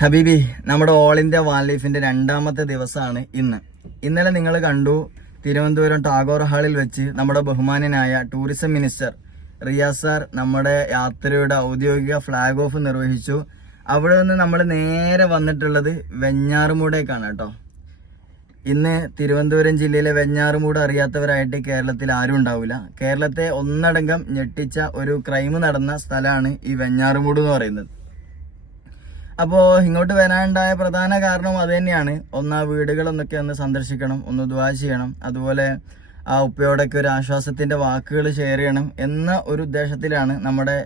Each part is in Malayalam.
ഹബീബി, നമ്മുടെ ഓൾ ഇന്ത്യ വാൻ ലൈഫിന്റെ രണ്ടാമത്തെ ദിവസമാണ് ഇന്ന്. ഇന്നലെ നിങ്ങൾ കണ്ടു, തിരുവനന്തപുരം ടാഗോർ ഹാളിൽ വെച്ച് നമ്മുടെ ബഹുമാനനായ ടൂറിസം മിനിസ്റ്റർ റിയാസ് സാർ നമ്മുടെ യാത്രയുടെ ഔദ്യോഗിക ഫ്ലാഗ് ഓഫ് നിർവഹിച്ചു. അവിടെ നിന്ന് നമ്മൾ നേരെ വന്നിട്ടുള്ളത് വെഞ്ഞാറുമൂടേക്കാണ് കേട്ടോ. ഇന്ന് തിരുവനന്തപുരം ജില്ലയിലെ വെഞ്ഞാറുമൂട് അറിയാത്തവരായിട്ട് കേരളത്തിൽ ആരും ഉണ്ടാവില്ല. കേരളത്തെ ഒന്നടങ്കം ഞെട്ടിച്ച ഒരു ക്രൈം നടന്ന സ്ഥലമാണ് ഈ വെഞ്ഞാറുമൂട് എന്ന് പറയുന്നത്. അപ്പോൾ ഇങ്ങോട്ട് വരാനുണ്ടായ പ്രധാന കാരണം അത് തന്നെയാണ്. ഒന്ന്, ആ വീടുകളൊന്നൊക്കെ ഒന്ന് സന്ദർശിക്കണം, ഒന്ന് ദുആ ചെയ്യണം, അതുപോലെ ആ ഉപ്പയോടൊക്കെ ഒരു ആശ്വാസത്തിൻ്റെ വാക്കുകൾ ഷെയർ ചെയ്യണം എന്ന ഒരു ഉദ്ദേശത്തിലാണ് നമ്മുടെ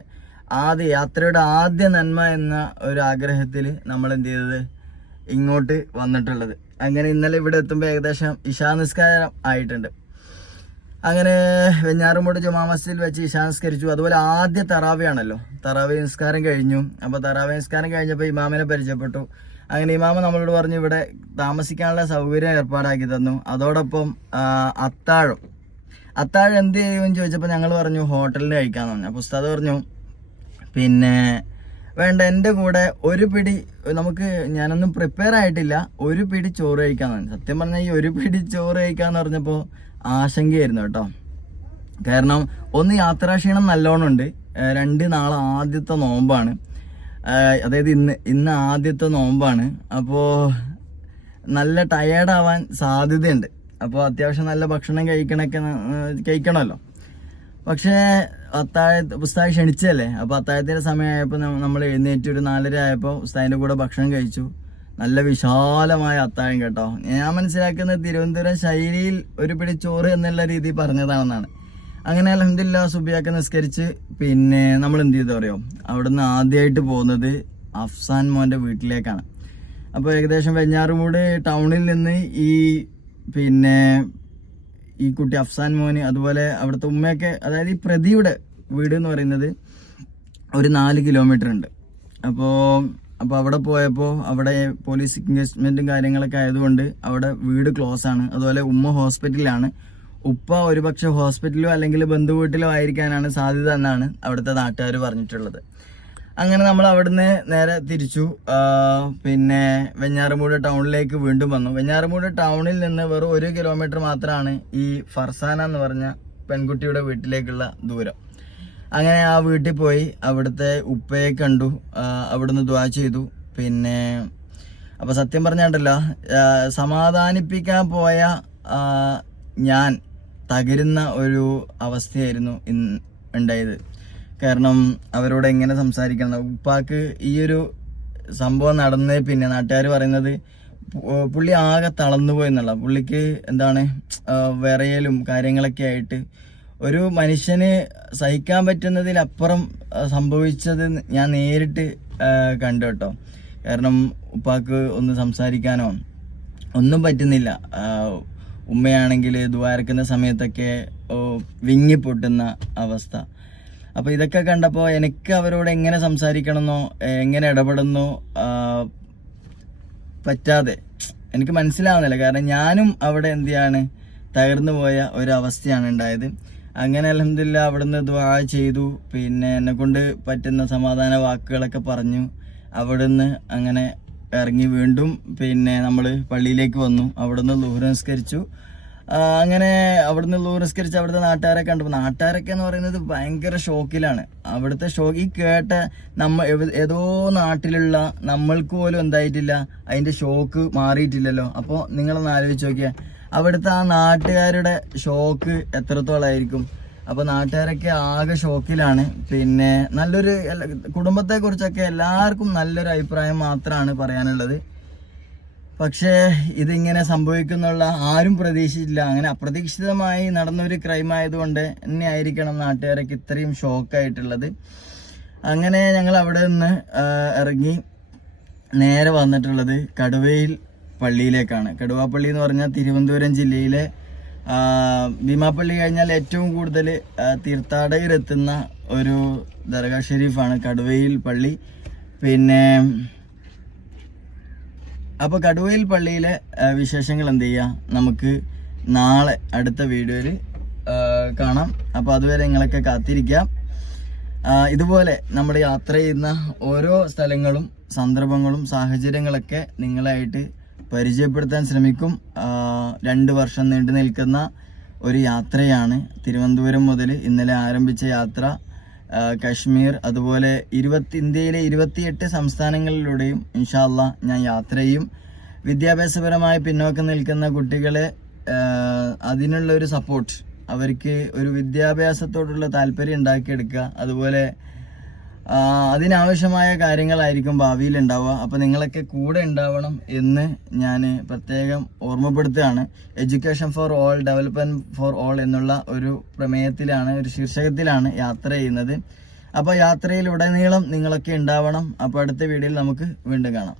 യാത്രയുടെ ആദ്യ നന്മ എന്ന ഒരു ആഗ്രഹത്തിൽ നമ്മൾ എന്ത് ചെയ്തത്, ഇങ്ങോട്ട് വന്നിട്ടുള്ളത്. അങ്ങനെ ഇന്നലെ ഇവിടെ എത്തുമ്പോൾ ഏകദേശം ഇശാ നിസ്കാരം ആയിട്ടുണ്ട്. അങ്ങനെ വെഞ്ഞാറുമൂട് ജുമാ മസ്ജിദിൽ വെച്ച് ഇശാ നിസ്കരിച്ചു. അതുപോലെ ആദ്യ തറാവിയാണല്ലോ, തറാവി നിസ്കാരം കഴിഞ്ഞു. അപ്പോൾ തറാവി നിസ്കാരം കഴിഞ്ഞപ്പോൾ ഇമാമിനെ പരിചയപ്പെട്ടു. അങ്ങനെ ഇമാമ നമ്മളോട് പറഞ്ഞു ഇവിടെ താമസിക്കാനുള്ള സൗകര്യം ഏർപ്പാടാക്കി തന്നു. അതോടൊപ്പം അത്താഴം എന്ത് ചെയ്യുമെന്ന് ചോദിച്ചപ്പോൾ ഞങ്ങൾ പറഞ്ഞു ഹോട്ടലിൽ കഴിക്കാമെന്ന് പറഞ്ഞു. അപ്പോൾ ഉസ്താദ് പറഞ്ഞു പിന്നെ വേണ്ട, എൻ്റെ കൂടെ ഒരു പിടി, നമുക്ക് ഞാനൊന്നും പ്രിപ്പയർ ആയിട്ടില്ല, ഒരു പിടി ചോറ് കഴിക്കാമെന്ന് പറഞ്ഞു. സത്യം പറഞ്ഞാൽ ഈ ഒരു പിടി ചോറ് കഴിക്കാമെന്ന് പറഞ്ഞപ്പോൾ ആശങ്കയായിരുന്നു കേട്ടോ. കാരണം ഒന്ന്, യാത്രാക്ഷീണം നല്ലോണം ഉണ്ട്. രണ്ട്, നാളെ ആദ്യത്തെ നോമ്പാണ്. അതായത് ഇന്ന് ആദ്യത്തെ നോമ്പാണ്. അപ്പോൾ നല്ല ടയേർഡാവാൻ സാധ്യതയുണ്ട്. അപ്പോൾ അത്യാവശ്യം നല്ല ഭക്ഷണം കഴിക്കണമല്ലോ. പക്ഷേ ഉസ്താദ് ക്ഷണിച്ചല്ലേ. അപ്പോൾ അത്താഴത്തിൻ്റെ സമയമായപ്പോൾ നമ്മൾ എഴുന്നേറ്റ് ഒരു 4:30 ആയപ്പോൾ ഉസ്താദിൻ്റെ കൂടെ ഭക്ഷണം കഴിച്ചു. നല്ല വിശാലമായ അത്താഴം കേട്ടോ. ഞാൻ മനസ്സിലാക്കുന്നത് തിരുവനന്തപുരം ശൈലിയിൽ ഒരു പിടി ചോറ് എന്നുള്ള രീതി പറഞ്ഞതാണെന്നാണ്. അങ്ങനെ അൽഹംദുലില്ലാഹ് സുബ്ഹിയൊക്കെ നിസ്കരിച്ച് പിന്നെ നമ്മൾ എന്ത് ചെയ്തു അറിയോ, അവിടുന്ന് ആദ്യമായിട്ട് പോകുന്നത് അഫ്സാൻ മോൻ്റെ വീട്ടിലേക്കാണ്. അപ്പോൾ ഏകദേശം വെഞ്ഞാറുമൂട് ടൗണിൽ നിന്ന് ഈ കുട്ടി അഫ്സാൻ മോന്, അതുപോലെ അവിടുത്തെ ഉമ്മയൊക്കെ, അതായത് ഈ പ്രതിയുടെ വീട് എന്ന് പറയുന്നത് ഒരു 4 കിലോമീറ്റർ ഉണ്ട്. അപ്പോൾ അവിടെ പോയപ്പോൾ അവിടെ പോലീസ് എൻഗേജ്മെൻറ്റും കാര്യങ്ങളൊക്കെ ആയതുകൊണ്ട് അവിടെ വീട് ക്ലോസ് ആണ്. അതുപോലെ ഉമ്മ ഹോസ്പിറ്റലിലാണ്. ഉപ്പ ഒരുപക്ഷെ ഹോസ്പിറ്റലിലോ അല്ലെങ്കിൽ ബന്ധു വീട്ടിലോ ആയിരിക്കാനാണ് സാധ്യത എന്നാണ് അവിടുത്തെ നാട്ടുകാർ പറഞ്ഞിട്ടുള്ളത്. അങ്ങനെ നമ്മൾ അവിടുന്ന് നേരെ തിരിച്ചു പിന്നെ വെഞ്ഞാറുമൂട് ടൗണിലേക്ക് വീണ്ടും വന്നു. വെഞ്ഞാറുമൂട് ടൗണിൽ നിന്ന് വെറും 1 കിലോമീറ്റർ മാത്രമാണ് ഈ ഫർസാന എന്ന് പറഞ്ഞ പെൺകുട്ടിയുടെ വീട്ടിലേക്കുള്ള ദൂരം. അങ്ങനെ ആ വീട്ടിൽ പോയി അവിടുത്തെ ഉപ്പയെ കണ്ടു, അവിടുന്ന് ദുആ ചെയ്തു. പിന്നെ അപ്പോൾ സത്യം പറഞ്ഞാണ്ടല്ലോ, സമാധാനിപ്പിക്കാൻ പോയ ഞാൻ തകരുന്ന ഒരു അവസ്ഥയായിരുന്നു ഉണ്ടായത്. കാരണം അവരോട് എങ്ങനെ സംസാരിക്കണം. ഉപ്പാക്ക് ഈ ഒരു സംഭവം നടന്നേ പിന്നെ നാട്ടുകാർ പറയുന്നത് പുള്ളി ആകെ തളർന്നുപോയി എന്നുള്ള. പുള്ളിക്ക് എന്താണ് വിറയലും കാര്യങ്ങളൊക്കെ ആയിട്ട് ഒരു മനുഷ്യന് സഹിക്കാൻ പറ്റുന്നതിലപ്പുറം സംഭവിച്ചത് ഞാൻ നേരിട്ട് കണ്ടു കേട്ടോ. കാരണം ഉപ്പാക്ക് ഒന്ന് സംസാരിക്കാനോ ഒന്നും പറ്റുന്നില്ല. ഉമ്മയാണെങ്കിൽ ദുആരക്കുന്ന സമയത്തൊക്കെ വിങ്ങിപ്പൊട്ടുന്ന അവസ്ഥ. അപ്പോൾ ഇതൊക്കെ കണ്ടപ്പോൾ എനിക്ക് അവരോട് എങ്ങനെ സംസാരിക്കണമെന്നോ എങ്ങനെ ഇടപെടുന്നോ പറ്റാതെ എനിക്ക് മനസ്സിലാവുന്നില്ല. കാരണം ഞാനും അവിടെ തകർന്നു പോയ ഒരു അവസ്ഥയാണ് ഉണ്ടായത്. അങ്ങനെ അൽഹംദുലില്ലാഹ് അവിടുന്ന് ദുആ ചെയ്തു. പിന്നെ എന്നെക്കൊണ്ട് പറ്റുന്ന സമാധാന വാക്കുകളൊക്കെ പറഞ്ഞു. അവിടുന്ന് അങ്ങനെ ഇറങ്ങി വീണ്ടും പിന്നെ നമ്മൾ പള്ളിയിലേക്ക് വന്നു. അവിടുന്ന് ളുഹ്ർ നിസ്കരിച്ചു. അങ്ങനെ അവിടുന്ന് ളുഹ്ർ നിസ്കരിച്ച് അവിടുത്തെ നാട്ടുകാരെ കണ്ടപ്പോൾ, നാട്ടുകാരൊക്കെ എന്ന് പറയുന്നത് ഭയങ്കര ഷോക്കിലാണ്. അവിടുത്തെ ഷോക്ക് ഈ കേട്ട ഏതോ നാട്ടിലുള്ള നമ്മൾക്ക് പോലും എന്തായിട്ടില്ല, അതിൻ്റെ ഷോക്ക് മാറിയിട്ടില്ലല്ലോ. അപ്പോൾ നിങ്ങളൊന്ന് ആലോചിച്ച് നോക്കിയാൽ അവിടുത്തെ ആ നാട്ടുകാരുടെ ഷോക്ക് എത്രത്തോളമായിരിക്കും. അപ്പോൾ നാട്ടുകാരൊക്കെ ആകെ ഷോക്കിലാണ്. പിന്നെ നല്ലൊരു കുടുംബത്തെക്കുറിച്ചൊക്കെ എല്ലാവർക്കും നല്ലൊരു അഭിപ്രായം മാത്രമാണ് പറയാനുള്ളത്. പക്ഷേ ഇതിങ്ങനെ സംഭവിക്കുന്നുള്ള ആരും പ്രതീക്ഷിച്ചില്ല. അങ്ങനെ അപ്രതീക്ഷിതമായി നടന്നൊരു ക്രൈം ആയതുകൊണ്ട് തന്നെ ആയിരിക്കണം നാട്ടുകാരൊക്കെ ഇത്രയും ഷോക്കായിട്ടുള്ളത്. അങ്ങനെ ഞങ്ങൾ അവിടെ നിന്ന് ഇറങ്ങി നേരെ വന്നിട്ടുള്ളത് കടുവയിൽ പള്ളിയിലേക്കാണ്. കടുവാപ്പള്ളി എന്ന് പറഞ്ഞാൽ തിരുവനന്തപുരം ജില്ലയിലെ ഭീമാപ്പള്ളി കഴിഞ്ഞാൽ ഏറ്റവും കൂടുതൽ തീർത്ഥാടകരെത്തുന്ന ഒരു ദർഗാ ഷെരീഫാണ് കടുവയിൽ പള്ളി. പിന്നെ അപ്പോൾ കടുവയിൽ പള്ളിയിലെ വിശേഷങ്ങൾ എന്ത് ചെയ്യുക, നമുക്ക് നാളെ അടുത്ത വീഡിയോയിൽ കാണാം. അപ്പോൾ അതുവരെ നിങ്ങളൊക്കെ കാത്തിരിക്കാം. ഇതുപോലെ നമ്മൾ യാത്ര ചെയ്യുന്ന ഓരോ സ്ഥലങ്ങളും സന്ദർഭങ്ങളും സാഹചര്യങ്ങളൊക്കെ നിങ്ങളായിട്ട് പരിചയപ്പെടുത്താൻ ശ്രമിക്കും. 2 വർഷം നീണ്ടു നിൽക്കുന്ന ഒരു യാത്രയാണ്. തിരുവനന്തപുരം മുതൽ ഇന്നലെ ആരംഭിച്ച യാത്ര കശ്മീർ, അതുപോലെ ഇന്ത്യയിലെ 28 സംസ്ഥാനങ്ങളിലൂടെയും ഇൻഷാ അല്ലാഹ് ഞാൻ യാത്ര ചെയ്യും. വിദ്യാഭ്യാസപരമായി പിന്നോക്കം നിൽക്കുന്ന കുട്ടികളെ അതിനുള്ള ഒരു സപ്പോർട്ട്, അവർക്ക് ഒരു വിദ്യാഭ്യാസത്തോടുള്ള താല്പര്യം ഉണ്ടാക്കിയെടുക്കുക, അതുപോലെ അതിനാവശ്യമായ കാര്യങ്ങളായിരിക്കും ഭാവിയിൽ ഉണ്ടാവുക. അപ്പോൾ നിങ്ങളൊക്കെ കൂടെ ഉണ്ടാവണം എന്ന് ഞാൻ പ്രത്യേകം ഓർമ്മപ്പെടുത്തുകയാണ്. Education for all, development for all എന്നുള്ള ഒരു പ്രമേയത്തിലാണ്, ഒരു ശീർഷകത്തിലാണ് യാത്ര ചെയ്യുന്നത്. അപ്പോൾ യാത്രയിൽ ഉടനീളം നിങ്ങളൊക്കെ ഉണ്ടാവണം. അപ്പോൾ അടുത്ത വീഡിയോയിൽ നമുക്ക് വീണ്ടും കാണാം.